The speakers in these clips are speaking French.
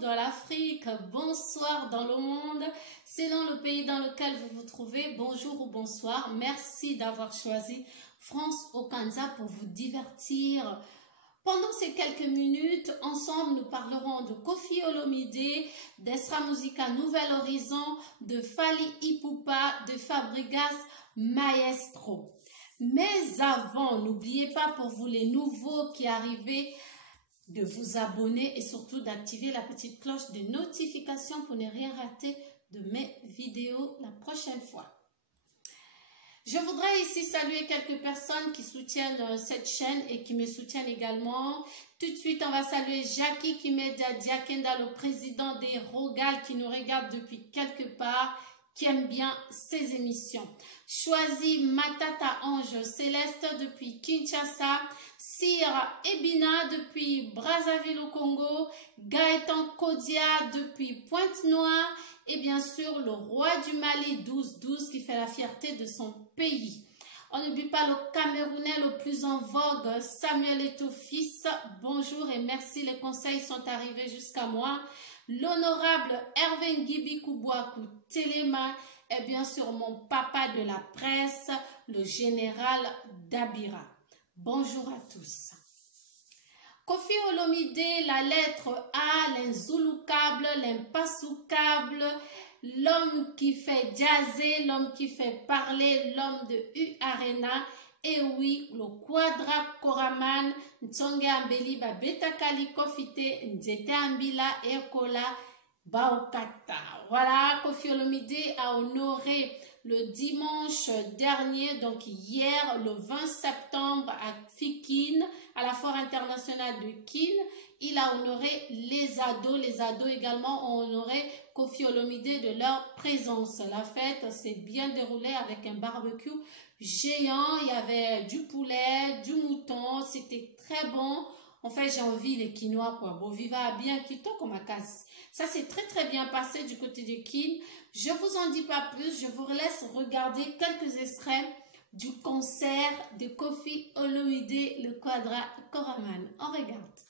dans l'Afrique, bonsoir dans le monde, selon le pays dans lequel vous vous trouvez, bonjour ou bonsoir. Merci d'avoir choisi France Okanza pour vous divertir. Pendant ces quelques minutes, ensemble, nous parlerons de Koffi Olomide, d'Esra Musica Nouvel Horizon, de Fally Ipupa, de Fabregas Maestro. Mais avant, n'oubliez pas pour vous les nouveaux qui arrivent, de vous abonner et surtout d'activer la petite cloche de notification pour ne rien rater de mes vidéos la prochaine fois. Je voudrais ici saluer quelques personnes qui soutiennent cette chaîne et qui me soutiennent également. Tout de suite, on va saluer Jackie Kimedia Diakenda, le président des Rogal qui nous regarde depuis quelque part, qui aime bien ses émissions. Choisi Matata Ange Céleste depuis Kinshasa, Sir Ebina depuis Brazzaville au Congo, Gaëtan Kodia depuis Pointe-Noire et bien sûr le roi du Mali 12-12 qui fait la fierté de son pays. On n'oublie pas le Camerounais le plus en vogue, Samuel Eto'o-Fils. Bonjour et merci, les conseils sont arrivés jusqu'à moi. L'honorable Hervé Ngibi Koubouakou Téléma et bien sûr mon papa de la presse, le général Dabira. Bonjour à tous. Koffi Olomide, la lettre A, l'inzouloukable, l'impassoucable, l'homme qui fait jazzer, l'homme qui fait parler, l'homme de U Arena. Et oui, le Quadra Koraman, Ntsonge Ambeli, Babeta Kali Kofite, Nzete Ambila, Ekola, Baokata. Voilà, Koffi Olomide a honoré le dimanche dernier, donc hier, le 20 septembre à Fikine, à la Foire internationale de Kin. Il a honoré les ados. Les ados également ont honoré Koffi Olomide de leur présence. La fête s'est bien déroulée avec un barbecue géant. Il y avait du poulet, du mouton. C'était très bon. En fait, j'ai envie les Quinois, quoi. Bon, viva bien Quito comme à casse. Ça s'est très bien passé du côté de Kin. Je vous en dis pas plus. Je vous laisse regarder quelques extraits du concert de Koffi Olomide, le Quadra Koraman. On regarde.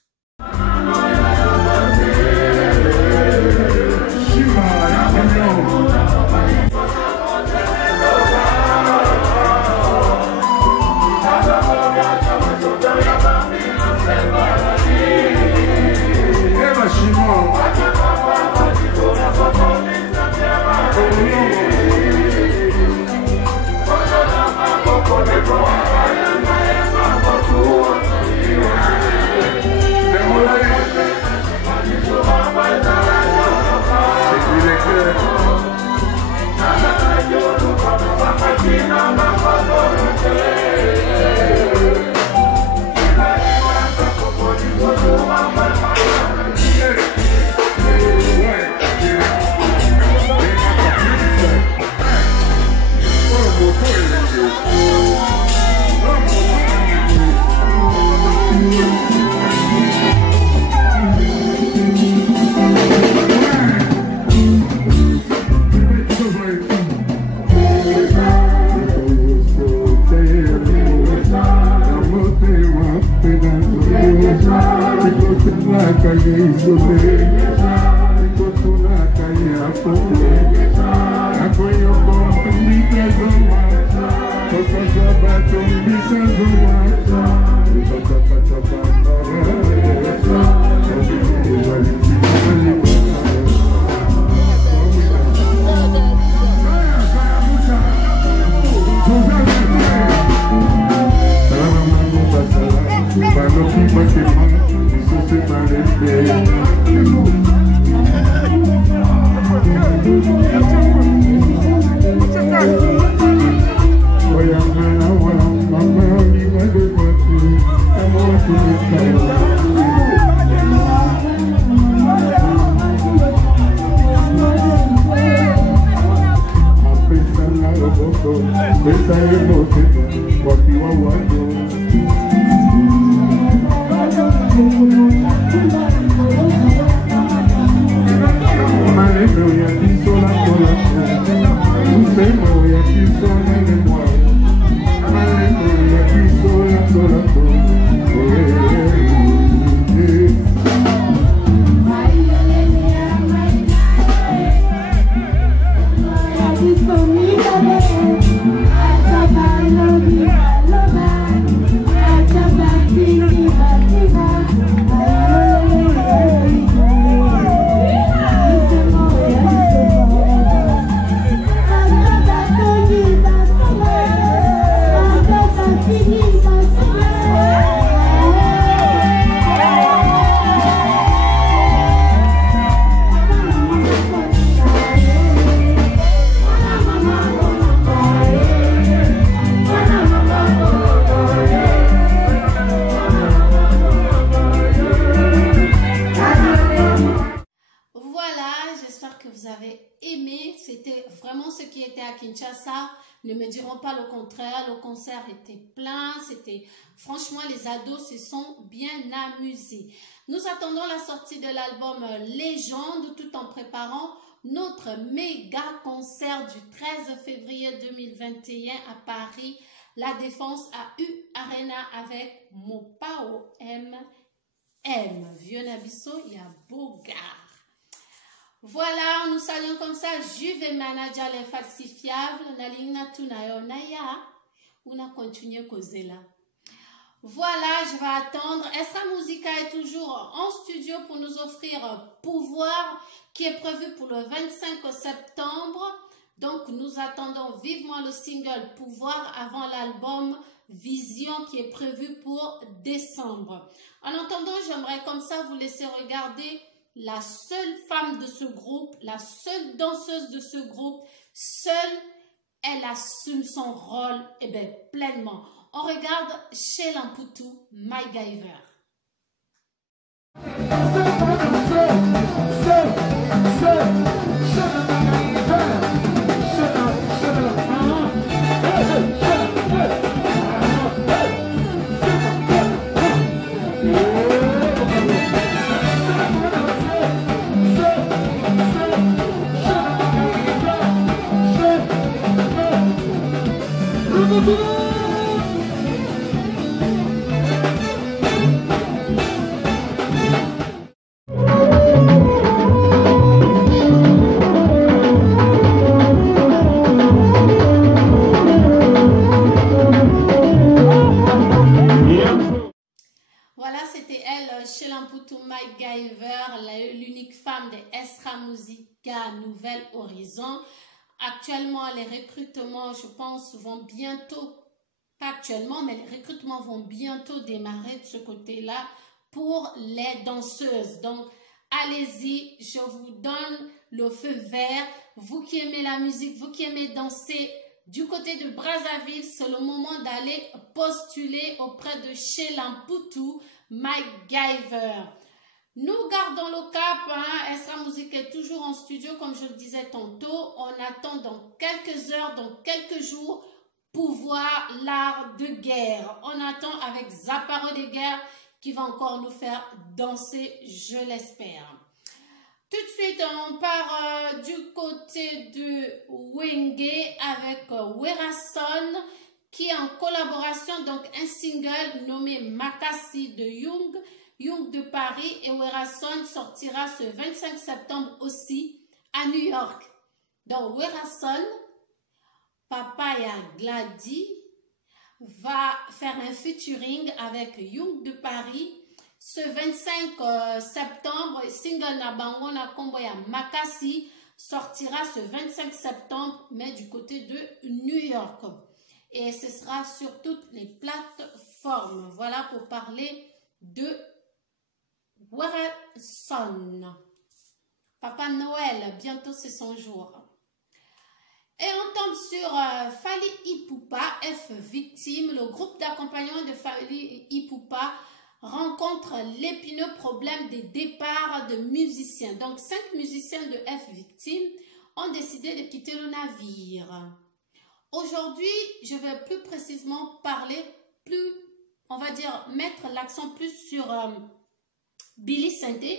ça ne me diront pas le contraire. Le concert était plein, franchement, les ados se sont bien amusés. Nous attendons la sortie de l'album Légende tout en préparant notre méga concert du 13 février 2021 à Paris, La Défense à U Arena avec Mopao Vieux Nabisso, il y a Bogart. Voilà, nous saluons comme ça Juve Manager les falsifiables. Nalina tunayo naya. On a continué causer là. Voilà, je vais attendre. Esra Musica est toujours en studio pour nous offrir Pouvoir qui est prévu pour le 25 septembre. Donc, nous attendons vivement le single Pouvoir avant l'album Vision qui est prévu pour décembre. En attendant, j'aimerais comme ça vous laisser regarder la seule femme de ce groupe, la seule danseuse de ce groupe, seule, elle assume son rôle pleinement. On regarde Sheila Mputu, MacGyver. L'unique femme de Esra Musica Nouvel Horizon. Actuellement, les recrutements, je pense, vont bientôt, pas actuellement, mais les recrutements vont bientôt démarrer de ce côté-là pour les danseuses. Donc, allez-y, je vous donne le feu vert. Vous qui aimez la musique, vous qui aimez danser, du côté de Brazzaville, c'est le moment d'aller postuler auprès de Sheila Mputu, MacGyver. Nous gardons le cap, Esra Musica est toujours en studio, comme je le disais tantôt. On attend dans quelques heures, dans quelques jours, Pouvoir, l'art de guerre. On attend avec Zaparo de guerre qui va encore nous faire danser, je l'espère. Tout de suite, on part du côté de Wenge avec Werason qui est en collaboration, donc un single nommé Makasi de Young de Paris, et Werason sortira ce 25 septembre aussi à New York. Donc Werason, Papaya Glady, va faire un featuring avec Young de Paris ce 25 septembre. Single Nabango na Komboya Makasi sortira ce 25 septembre, mais du côté de New York. Et ce sera sur toutes les plateformes. Voilà pour parler de Werason. Papa Noël, bientôt c'est son jour. Et on tombe sur Fally Ipupa, F Victime. Le groupe d'accompagnement de Fally Ipupa rencontre l'épineux problème des départs de musiciens. Donc 5 musiciens de F Victime ont décidé de quitter le navire. Aujourd'hui, je vais plus précisément parler, on va dire, mettre l'accent plus sur Billy Sainté,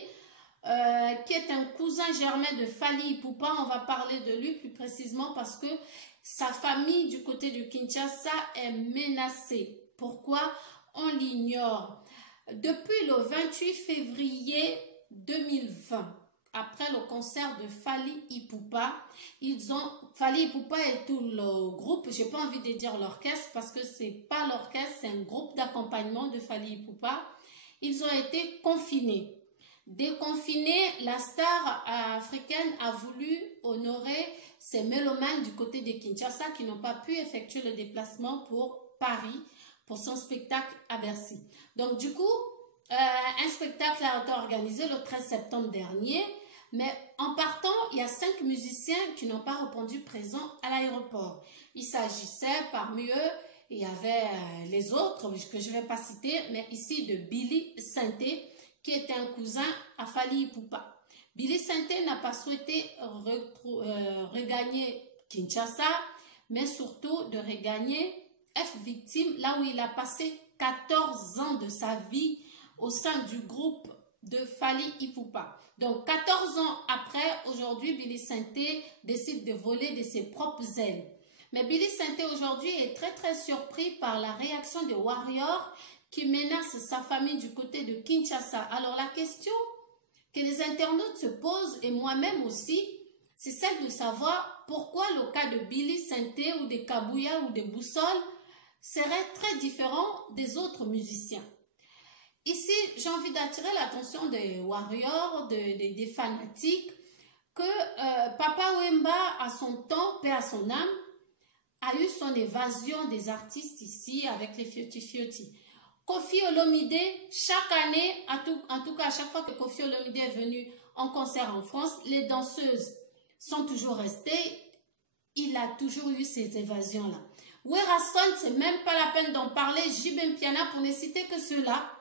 qui est un cousin germain de Fally Ipupa. On va parler de lui plus précisément parce que sa famille du côté de Kinshasa est menacée. Pourquoi? On l'ignore. Depuis le 28 février 2020, après le concert de Fally Ipupa, Fally Ipupa et tout le groupe, j'ai pas envie de dire l'orchestre parce que c'est pas l'orchestre, c'est un groupe d'accompagnement de Fally Ipupa. Ils ont été confinés. Déconfinée, la star africaine a voulu honorer ses mélomanes du côté de Kinshasa qui n'ont pas pu effectuer le déplacement pour Paris pour son spectacle à Bercy. Donc du coup, un spectacle a été organisé le 13 septembre dernier, mais en partant, il y a 5 musiciens qui n'ont pas répondu présents à l'aéroport. Il s'agissait parmi eux, il y avait les autres que je ne vais pas citer, mais ici de Billy Sainté, qui était un cousin à Fally Ipupa. Billy Sainté n'a pas souhaité regagner Kinshasa, mais surtout de regagner F Victime, là où il a passé 14 ans de sa vie au sein du groupe de Fally Ipupa. Donc 14 ans après, aujourd'hui, Billy Sainté décide de voler de ses propres ailes. Mais Billy Sainté aujourd'hui est très surpris par la réaction des Warriors qui menacent sa famille du côté de Kinshasa. Alors la question que les internautes se posent, et moi-même aussi, c'est celle de savoir pourquoi le cas de Billy Sainté ou de Kabouya ou de Boussole serait très différent des autres musiciens. Ici, j'ai envie d'attirer l'attention des Warriors, des fanatiques, que Papa Wemba, à son temps, paix à son âme, a eu son évasion des artistes ici avec les Fioti. Koffi Olomide, chaque année, en tout cas à chaque fois que Koffi Olomide est venu en concert en France, les danseuses sont toujours restées. Il a toujours eu ces évasions-là. Werason, c'est même pas la peine d'en parler. Jibem Piana, pour ne citer que ceux-là.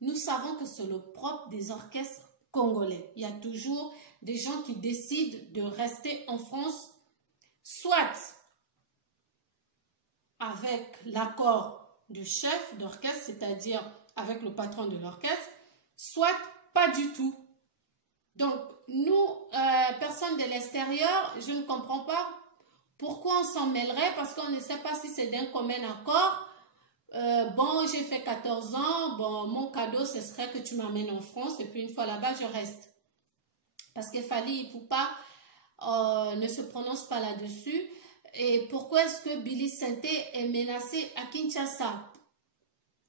Nous savons que c'est le propre des orchestres congolais. Il y a toujours des gens qui décident de rester en France, soit avec l'accord du chef d'orchestre, c'est-à-dire avec le patron de l'orchestre, soit pas du tout. Donc, nous, personnes de l'extérieur, je ne comprends pas pourquoi on s'en mêlerait, parce qu'on ne sait pas si c'est d'un commun accord. Bon, j'ai fait 14 ans, bon, mon cadeau, ce serait que tu m'amènes en France, et puis une fois là-bas, je reste. Parce que Fally Ipupa ne se prononce pas là-dessus. Et pourquoi est-ce que Billy Sainté est menacé à Kinshasa?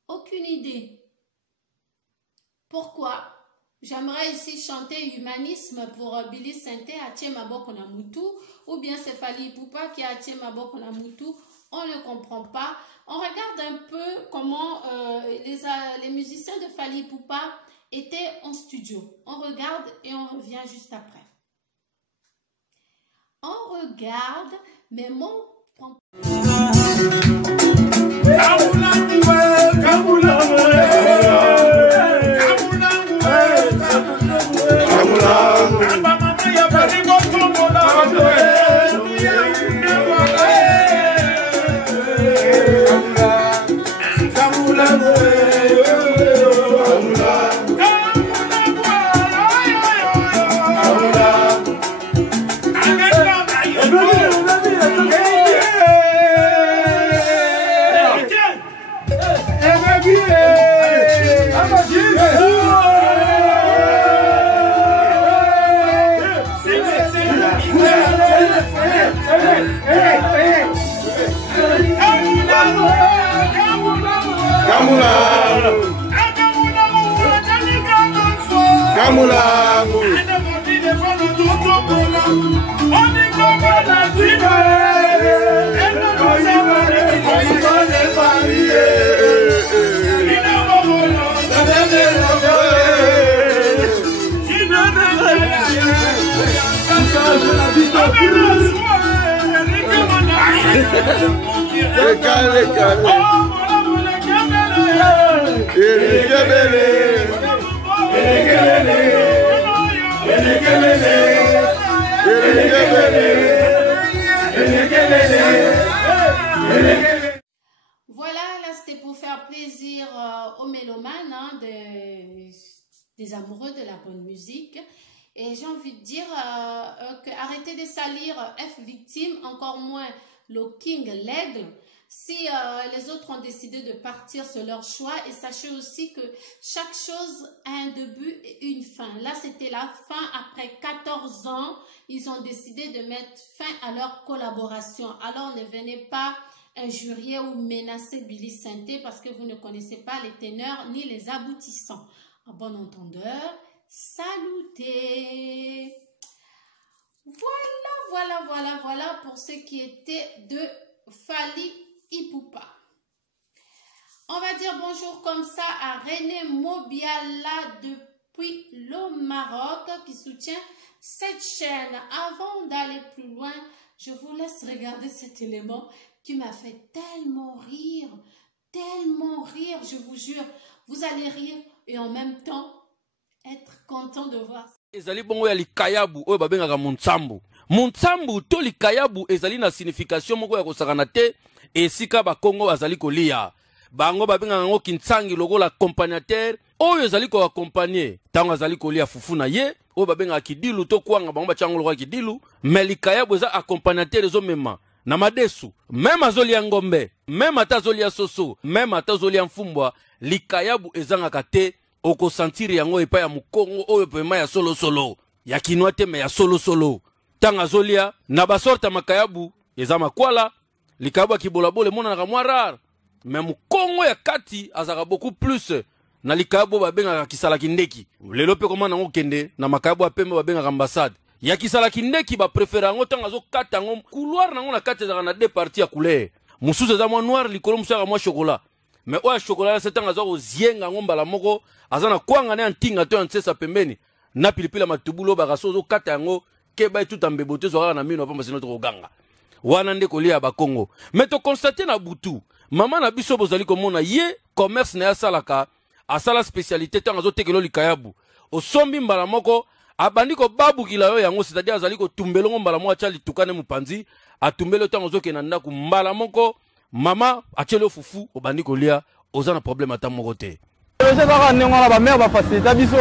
Aucune idée. Pourquoi? J'aimerais ici chanter humanisme pour Billy Sainté à Maboko Namutu, ou bien c'est Fally Ipupa qui est à Maboko Namutu. On ne comprend pas. On regarde un peu comment les musiciens de Fally Ipupa étaient en studio. On regarde et on revient juste après. On regarde, mais mon... Voilà, là c'était pour faire plaisir aux mélomanes, hein, des amoureux de la bonne musique. Et j'ai envie de dire arrêtez de salir F Victime, encore moins le King l'Aigle. Si les autres ont décidé de partir, c'est leur choix. Et sachez aussi que chaque chose a un début et une fin. Là, c'était la fin. Après 14 ans, ils ont décidé de mettre fin à leur collaboration. Alors, ne venez pas injurier ou menacer Billy Sainté parce que vous ne connaissez pas les teneurs ni les aboutissants. En bon entendeur, salutez. Voilà pour ce qui était de Fally Ipupa. On va dire bonjour comme ça à René Mobiala depuis le Maroc qui soutient cette chaîne. Avant d'aller plus loin, je vous laisse regarder cet élément qui m'a fait tellement rire, je vous jure. Vous allez rire et en même temps être content de voir. Ezali bongo ya likayabu oyo babengaka Montsambo. Muntsambu to likayabu ezali na signification moko ya kosakana te esika ba Kongo azali kolia. Bango babenga ngo kintsangi lokola accompagnateur oyo ezali ko accompagner tango azali kolia fufu na ye oyo babenga kidilu to kwanga bango bachango lokola kidilu mais likayabu eza accompagnateur ezo mema na madesu même azolia ngombe même ata azolia soso même ata azolia mfumbwa likayabu ezangaka te okosantiri yango epa ya mukongo oyo pema ya solo solo ya kinwa te me ya solo solo tanga zolia na basorta makayabu eza makwala likayabu akibolabola emonanaka mwa rare me mukongo ya kati azaka beaucoup plus na likayabu babengaka kisalaki ndeki lelo pe komana ngo kende na makayabu apembe babengaka ambassade ya kisalaki ndeki baprefere yango tanga azokata yango couloir nango na kati ezaka na deux parties ya couleur mosusu eza mwa noir likolo mosusu aka mwa chocolat me oyo ya chocolat se tanga aza kozienga yango mbala moko aza na kwanga ne ya ntinga to ya nsesa pembeni na pilipili ya matubulo bakaso ozokata yango keba etuta mbebo te ezwakaka na mino apamba sino tokoganga wana nde kolia ya bakongo me tokonstate na butu mama na biso bozali komona ye commerce na ye asalaka asala spécialité tanga azotekelo likayabu osombi mbala moko abandi kobabukila yo yango c'est-à-dire azali kotumbelongo mbala moko atya litukane mopanzi atumbeli tanga ozokenda ndako mbala moko mama atieli fufu obandi kolia oza na problème ata moko te projet kaka ndenge wana bamere bafacilita biso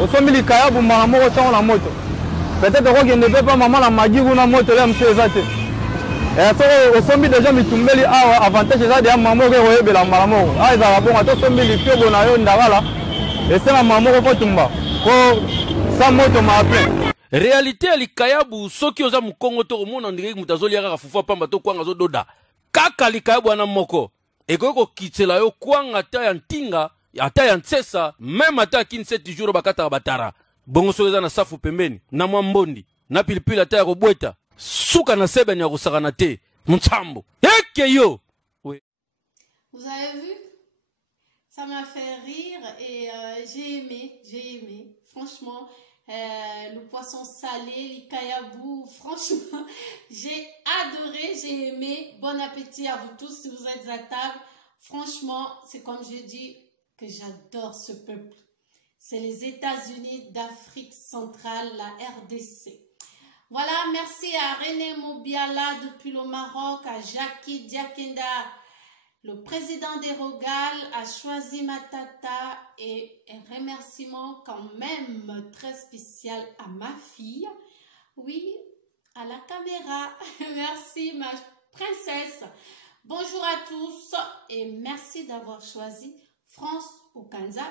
osombi likayabu mbala moko ntango na moto peut-être okokende mpe mpa mama na magi kuna moto le mosu eza te soki osombi deja mitumbeli awa avantage eza deya mama moko ekoyebela mbala moko awa ezalaka bongo ata osombi lipiobo na yo ndakala esenga mama moko kotumba po sa moto maa plein réalité ya likayabu soki oza mukongo to komona ndenge moto azolia kaka fufu apamba to kwanga azododa kaka likayabu wana moko ekoki kokitela yo kwanga ata ya ntinga ata ya nsesa meme ata ya 17 jours bakataka batara bongo soki eza na safu pembeni na mwa mbondi na pilipili ata ya kobweta suka na sebeni ya kosakana te ntsambo eke yo. Vous avez vu? Ça m'a fait rire et j'ai aimé. Franchement, le poisson salé, l'ikayabou, franchement, j'ai adoré, j'ai aimé. Bon appétit à vous tous si vous êtes à table. Franchement, c'est comme je dis que j'adore ce peuple. C'est les États-Unis d'Afrique centrale, la RDC. Voilà, merci à René Mobiala depuis le Maroc, à Jackie Diakenda, le président des Rogales, à Choisi Matata et un remerciement quand même très spécial à ma fille. Oui, à la caméra. Merci ma princesse. Bonjour à tous et merci d'avoir choisi France Okanza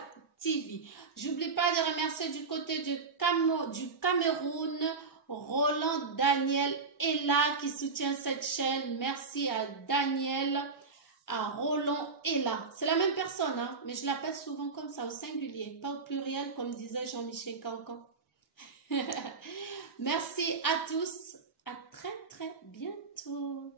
TV. J'oublie pas de remercier du côté du Cameroun, Roland Daniel est là qui soutient cette chaîne. Merci à Daniel, à Roland est là. C'est la même personne, hein, mais je l'appelle souvent comme ça, au singulier, pas au pluriel, comme disait Jean-Michel Cancan. Merci à tous. À très très bientôt.